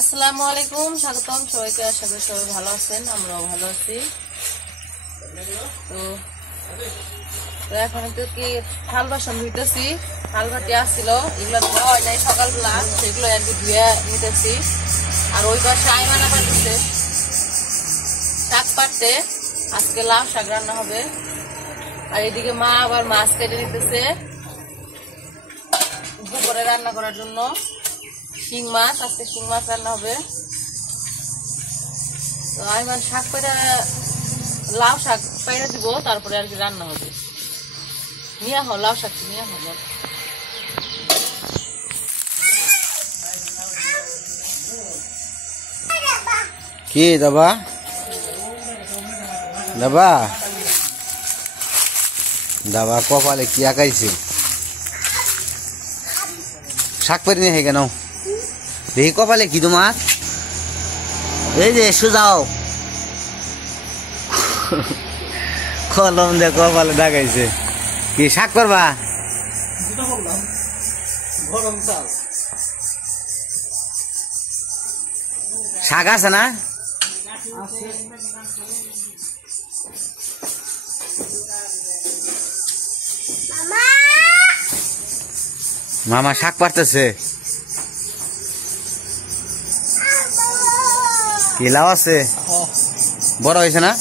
আসসালামু আলাইকুম, স্বাগতম সবাইকে। আশা করি সবাই ভালো আছেন, আমরাও ভালো আছি। তো এখন একটু কি থাল বাসন ধুইতেছি। থাল বাটি আসছিল, এগুলো ধোয়া হয় নাই সকালবেলা, সেগুলো আর কি ধুয়ে নিতেছি। আর ওই পাশে আইমানা পাঠতেছে শাক পাড়তে, আজকে লাউ শাক রান্না হবে। আর এদিকে মা আবার মাছ কেটে নিতেছে দুপুরে রান্না করার জন্য। শিং মাছ, আজকে শিং মাছ রান্না হবে। তো আইমান শাক পাইরা, লাউ শাক পাইরা দিব, তারপরে আর কি রান্না হবে। নিয়ে হো লাউ শাক নিয়ে হবো। কি দাবা দাবা দাবা কপালে কি আঁকাইছে? শাক পেরে নিয়ে কেন দেখি কপালে কি তোমার? এই যে সুজাও কলম দিয়ে কপালে দেখাইছে। কি শাক করবা? শাক আছে না? মামা শাক পারতেছে। কি লাউ আছে? বড় হয়েছে না?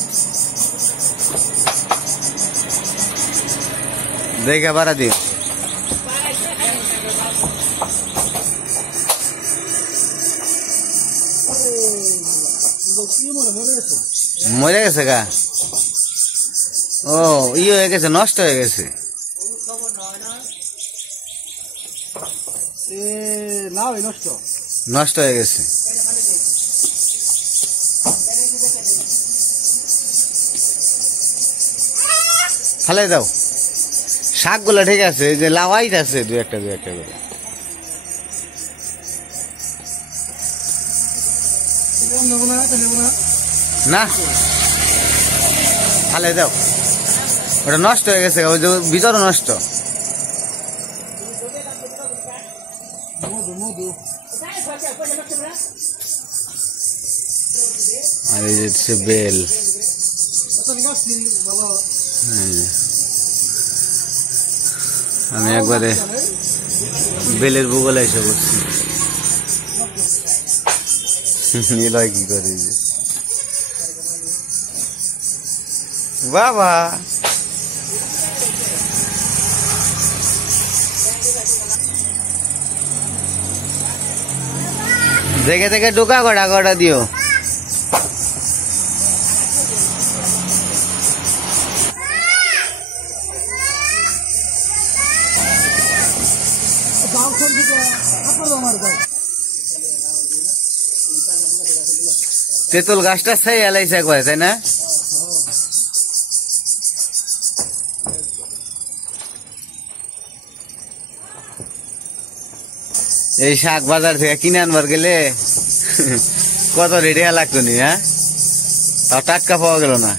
দেখে বাড়া দিও। মরে গেছে গা? ও ইয়ে হয়ে গেছে, নষ্ট হয়ে গেছে। নষ্ট হয়ে গেছে। ফালে দাও। শাকগুলো ঠিক আছে, যে লাউাইট আছে দু একটা করে। না ফালে দাও, ওটা নষ্ট হয়ে গেছে, ওই যে ভিতরে নষ্ট। আর এই যে বেল, আমি একবারে বেলের ভূগোলে এসে বসছি। নিলয় কি করে বাবা? দেখে দেখে ঢোকা কটা দিও। তেঁতুল গাছটা সেই এলাইছে একবার, তাই না? এই শাক বাজার থেকে কিনে আনবার গেলে কত রেডিয়া লাগতো নি, হ্যাঁ? তাও টাটকা পাওয়া গেল না।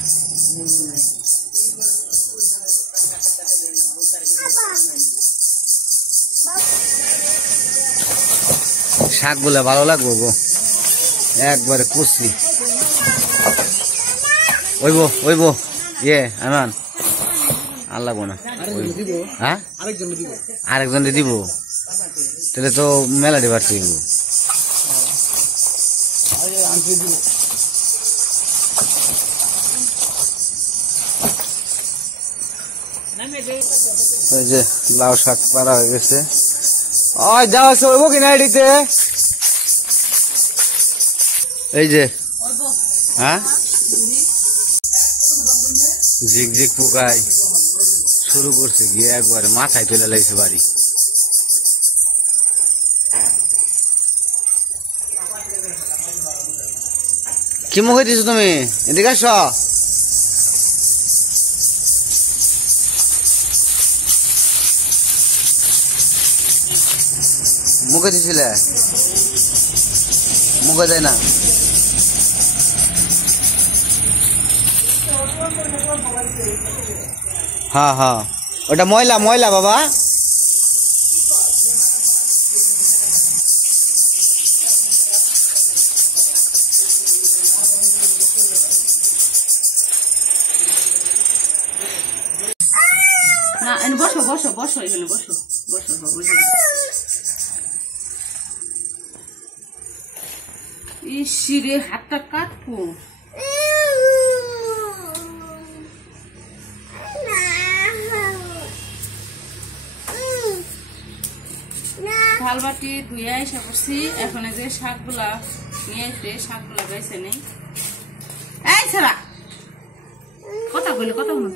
শাকগুলা ভালো লাগবো গো, একবারে কুচি। ওইব ইয়ে আমান আর লাগবো না। হ্যাঁ আরেকজনে দিব, তাহলে তো মেলা দিবার তুই। ওই যে লাউ শাক পাড়া হয়ে গেছে। ওই যাওয়া হইব কিনা এডিতে? এই যে হ্যাঁ ঝিকঝিক পোকায় শুরু করছে, গিয়ে একবারে মাথায় তুলে লাগছে বাড়ি। কি মুখে দিছো তুমি? এদিকে আস। মুখে দিছিলে? মুখে দেয় না। হ্যাঁ হ্যাঁ, ওটা ময়লা ময়লা বাবা। বসো বসো এখানে বসো বসো ইসিরে হাতটা কাটবো থাল বাটি ধুয়ে এসে করছি এখন যে শাকগুলা নিয়ে এসে শাকগুলা গাইছে নেই এই ছাড়া কথা বলে কথা বলো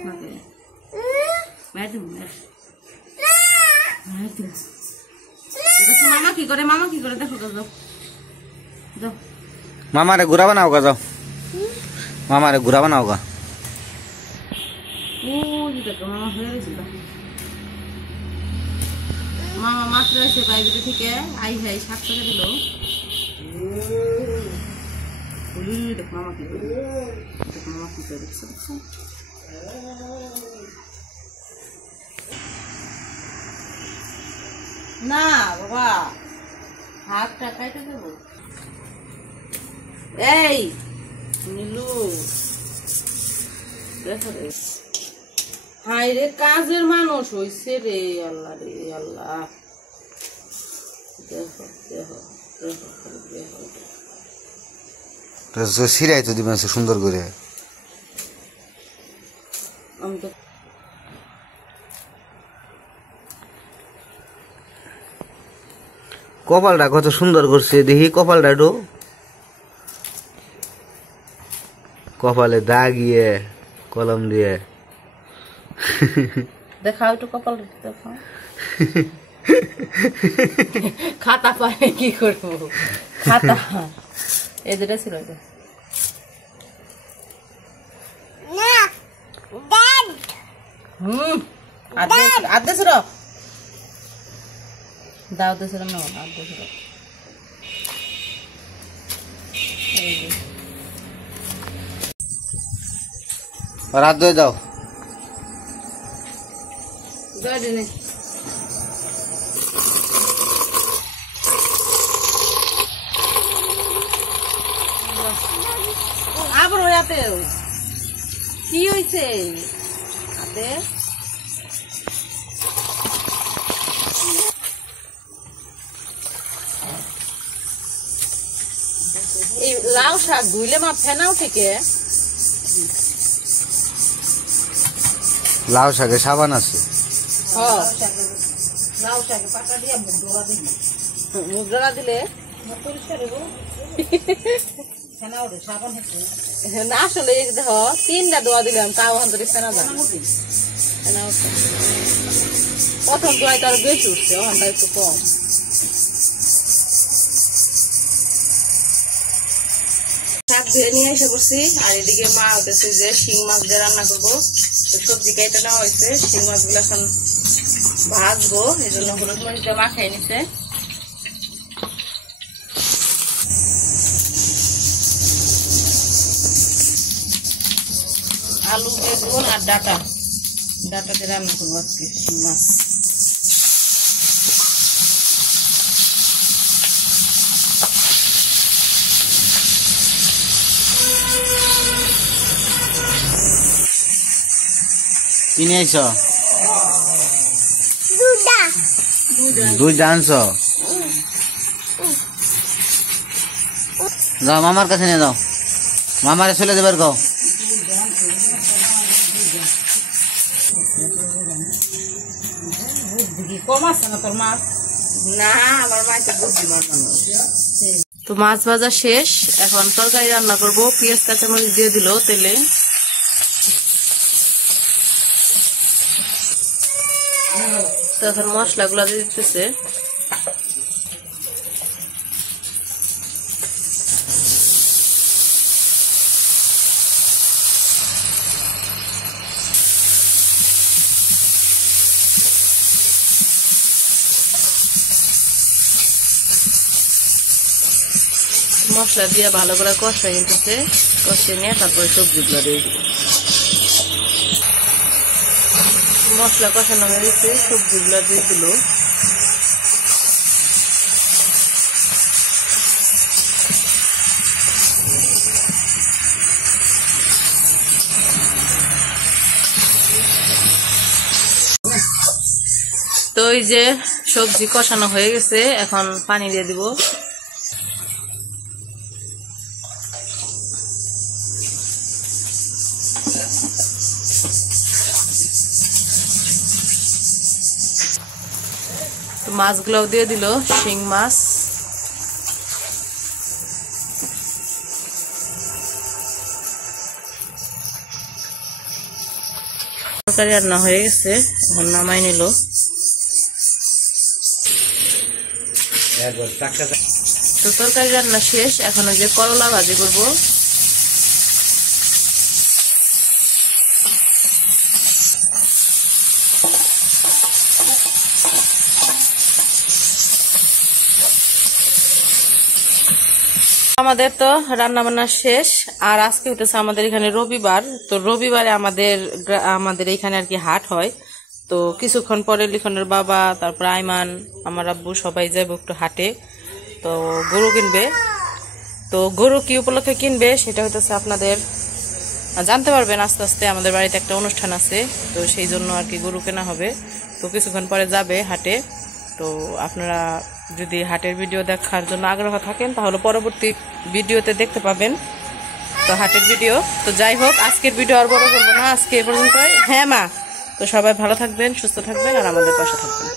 মামা কি করে দেখো যাও যাও মামারে গুড়া বানাও গা যাও মামারে গুড়া বানাও গা ও দেখো মামা হয়ে গেছে মামা মাত্র এসে বাইরে থেকে আই হাই শাক করে দিল দেখো মামা কি করে দেখছো না বাবা হাতটা কাটে দেব এই নীলু দেখো রে হাই রে কাজের মানুষ হইছে রে আল্লাহ রে আল্লাহ দেখো দেখো দেখো সিরাই তো দিবেন সুন্দর করে আমি তো কপালটা কত সুন্দর করছে দেখি কপালটা একটু কপালে দাগিয়ে কলম দিয়ে দেখাও একটু কপাল দেখাও খাতা পায় কি করবো খাতা এই যেটা ছিল আধে ছিল দাও দেছিলাম না আধে ছিল রাত দিয়ে যাও গাড়ি আবার ওয়াতে কি হইছে হাতে এই লাউ শাক ধুইলে মা ফেনাও থেকে লাউ শাকে সাবান আছে মুখ ডলা দিলে না আসলে দেখো 3টা দোয়া দিলাম তাও অন্তরে ফেনা যায় প্রথম দোয়াই তো আরো বেশি উঠছে ওখানটা একটু কম শাক ধুয়ে নিয়ে এসে করছি আর এদিকে মা হতেছে যে শিং মাছ দিয়ে রান্না করবো তো সবজি কেটে নেওয়া হয়েছে শিং মাছ গুলো এখন ভাজবো এই জন্য হলুদ মরিচটা মাখাই নিছে আলু বেগুন আর ডাটা দিয়ে রান্না করবো আজকে শিং মাছ কিনে আইছ দুই জানছ যাও মামার কাছে নিয়ে যাও মামারে চলে যাবার গাও কম আছে না তোর মাছ না আমার মাছ তো মাছ ভাজা শেষ এখন তরকারি রান্না করবো পেঁয়াজ কাঁচামরিচ দিয়ে দিল তেলে তো এখন মশলাগুলো দিয়ে দিতেছে মশলা দিয়ে ভালো করে কষাই নিতেছে কষিয়ে নিয়ে তারপরে সবজিগুলো দিয়ে দিবে মশলা কষানো হয়ে গেছে সবজিগুলো দিয়ে দিল তো এই যে সবজি কষানো হয়ে গেছে, এখন পানি দিয়ে দিব। তো মাছগুলোও দিয়ে দিল, শিং মাছ। তরকারি রান্না হয়ে গেছে, এখন নামাই নিল। তো তরকারি রান্না শেষ, এখন যে করলা ভাজি করব। আমাদের তো রান্না বান্না শেষ। আর আজকে হইতেছে আমাদের এখানে রবিবার। তো রবিবারে আমাদের এখানে আর কি হাট হয়। তো কিছুক্ষণ পরে লিখনের বাবা, তারপর আইমান, আমার আব্বু সবাই যাবো একটু হাটে। তো গরু কিনবে। তো গরু কি উপলক্ষে কিনবে সেটা হইতেছে আপনাদের জানতে পারবেন আস্তে আস্তে। আমাদের বাড়িতে একটা অনুষ্ঠান আছে, তো সেই জন্য আর কি গরু কেনা হবে। তো কিছুক্ষণ পরে যাবে হাটে। তো আপনারা যদি হাটের ভিডিও দেখার জন্য আগ্রহ থাকেন তাহলে পরবর্তী ভিডিওতে দেখতে পাবেন তো হাটের ভিডিও। তো যাই হোক, আজকের ভিডিও আর বড় করবো না, আজকে এ পর্যন্তই। হ্যাঁ মা, তো সবাই ভালো থাকবেন, সুস্থ থাকবেন আর আমাদের পাশে থাকবেন।